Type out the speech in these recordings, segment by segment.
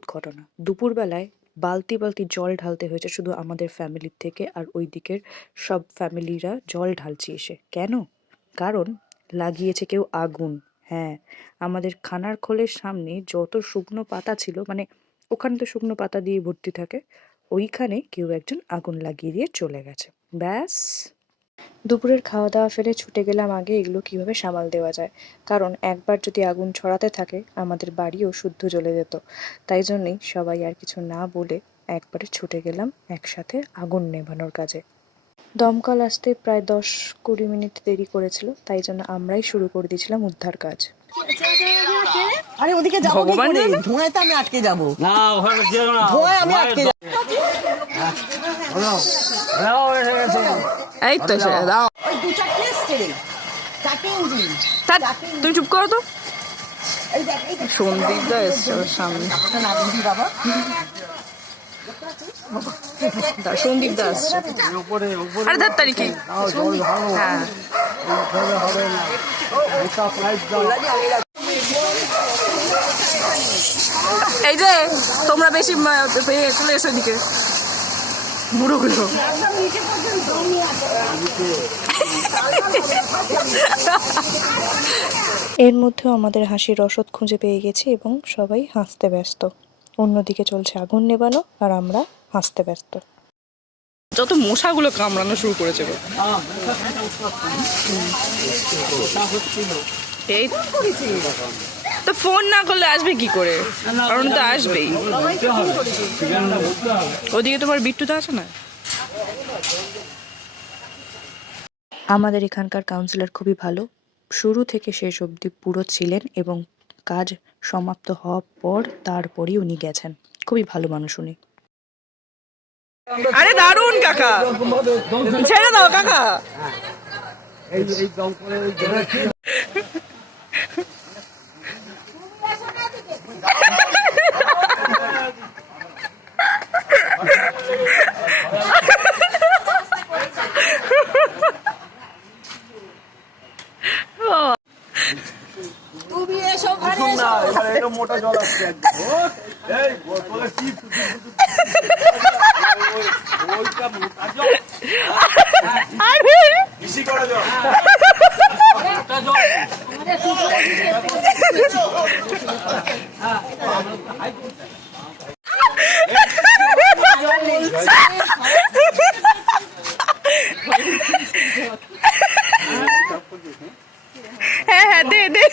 অদ্ভুত ঘটনা। দুপুরবেলায় বালতি বালতি জল ঢালতে হয়েছে শুধু আমাদের ফ্যামিলির থেকে আর ওই দিকের সব ফ্যামিলিরা জল ঢালছে এসে। কেন? কারণ লাগিয়েছে কেউ আগুন। হ্যাঁ আমাদের খানার খোলের সামনে যত শুকনো পাতা ছিল মানে ওখানে তো শুকনো পাতা দিয়ে ভর্তি থাকে, ওইখানে কেউ একজন আগুন লাগিয়ে দিয়ে চলে গেছে। ব্যাস। দুপুরের খাওয়া দাওয়া ফেলে ছুটে গেলাম আগে এগুলো কীভাবে সামাল দেওয়া যায়। কারণ একবার যদি আগুন ছড়াতে থাকে আমাদের বাড়িও শুদ্ধ জ্বলে যেত। তাই জন্যই সবাই আর কিছু না বলে একবারে ছুটে গেলাম একসাথে আগুন নেভানোর কাজে। দমকল আসতে প্রায় দশ কুড়ি মিনিট দেরি করেছিল তাই জন্য আমরাই শুরু করে দিয়েছিলাম উদ্ধার কাজ। আরে ওদিকে যাব কি করে? ধোঁয়ায় তো আমি আটকে যাব। না ওখানে যেও না। ধোঁয়ায় আমি আটকে যাব। এই তো দাও। তুমি চুপ করো তো। সন্দীপ দা এসছে ওর সামনে। সন্দীপ দা আসছে। আরে ধার তারিখে। হ্যাঁ। এই যে, তোমরা বেশি চলে এসো এদিকে। বুড়োগুলো এর মধ্যেও আমাদের হাসির রসদ খুঁজে পেয়ে গেছি এবং সবাই হাসতে ব্যস্ত। অন্যদিকে চলছে আগুন নেবানো আর আমরা হাসতে ব্যস্ত। যত মশাগুলো কামড়ানো শুরু করেছে গো। এই তো ফোন না করলে আসবে কি করে? কারণ তো আসবেই। ওদিকে তোমার বিট্টুদা আছে না? আমাদের এখানকার কাউন্সিলর খুবই ভালো। শুরু থেকে শেষ অবধি পুরো ছিলেন এবং কাজ সমাপ্ত হওয়ার পর তারপরই উনি গেছেন। খুবই ভালো মানুষ উনি। আরে দারুণ কাকা! ছেড়ে দাও কাকা এই এই দমকলে ওই জলে তুমি এসো ঘরে না এরকম মোটা জল আসছে একদম। এই বোতলে চিপ ওইটা মোটা জল আরে বেশি করে জল মোটা জল হ্যাঁ হ্যাঁ দে দে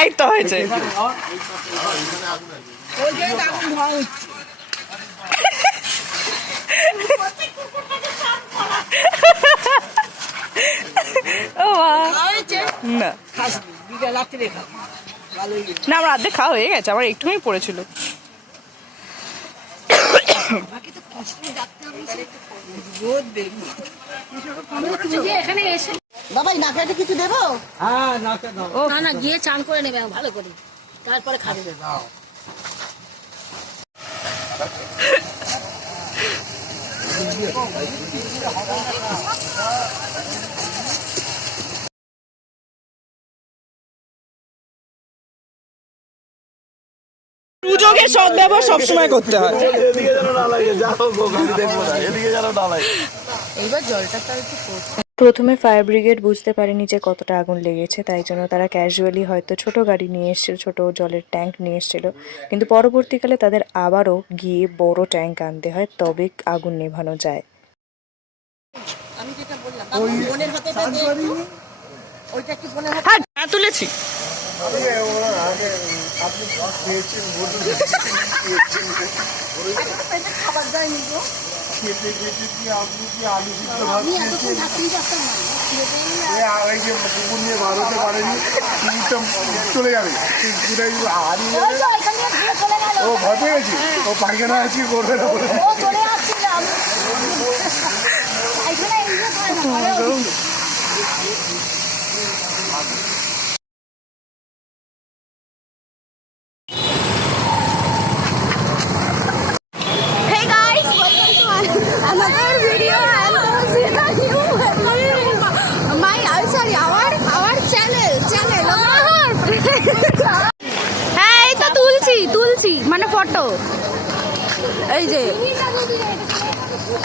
এই তো হয়েছে। না। আমার আর্ধেক খাওয়া হয়ে গেছে আমার একটুখানি পড়েছিল। বাকি তো বাবা এই নাকাটা কিছু দেবো? হ্যাঁ দাও না না গিয়ে চান করে নেবে ভালো করে। তারপরে খাবে। সুযোগের সদ্ব্যবহার সবসময় করতে হয়। এদিকে যেন না লাগে যাও গো আমি দেখব না। এদিকে যেন না লাগে। এইবার জলটা তো একটু প্রথমে ফায়ার ব্রিগেড বুঝতে পারেনি যে কতটা আগুন লেগেছে তাই জন্য তারা ক্যাজুয়ালি হয়তো ছোট গাড়ি নিয়ে এসেছিল ছোট জলের ট্যাঙ্ক নিয়ে এসেছিল। কিন্তু পরবর্তীকালে তাদের আবারও গিয়ে বড় ট্যাঙ্ক আনতে হয় তবে আগুন নেভানো যায়। আমি যেটা বললাম বাবু, বোনের হাতে এটা দে একটু। ওইটা একটু বোনের হাতে হ্যাঁ হ্যাঁ তুলেছি এটা খাবার দেয়নি গো আমি এতক্ষণ থাকতেই পারতাম না চলে যাবে। হারিয়ে ওই ও ভয় পেয়ে গেছি? ও পায়খানা আছি করবে না বলে। ও মানে ফটো। এই যে।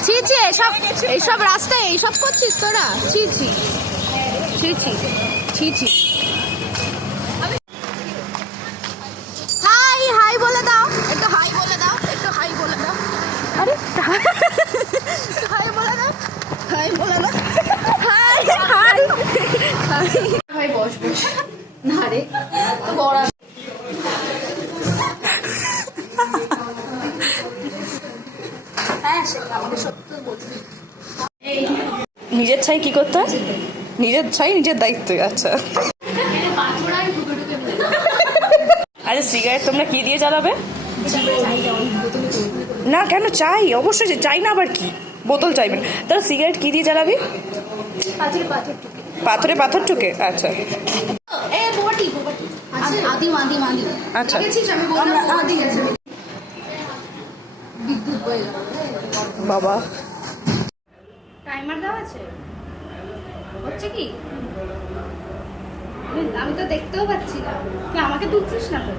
ছি ছি, এসব এইসব রাস্তায় এইসব করছিস তোরা? ছি ছি। ছি ছি। ছি ছি হাই হাই বলে দাও একটু হাই বলে দাও একটু হাই বলে দাও আরে একটু হাই বলে দাও হাই বলে দাও হাই হাই হাই ভাই বস বস না রে তো বড় হ্যাঁ সেটা আমাকে সত্য বলছি এই নিজের ছাই কি করতে হয়? নিজের ছাই নিজের দায়িত্ব আচ্ছা। আচ্ছা সিগারেট তোমরা কি দিয়ে জ্বালাবে? না কেন চাই? অবশ্যই যে- চাই না আবার কি? বোতল চাইবেন তাহলে সিগারেট কি দিয়ে জ্বালাবি? পাথরে পাথর টুকে আচ্ছা। আচ্ছা। বাবা। টাইমার দেওয়া আছে? হচ্ছে কি? আমি- তো দেখতেও পাচ্ছি না। তুই আমাকে তুলছিস না তো?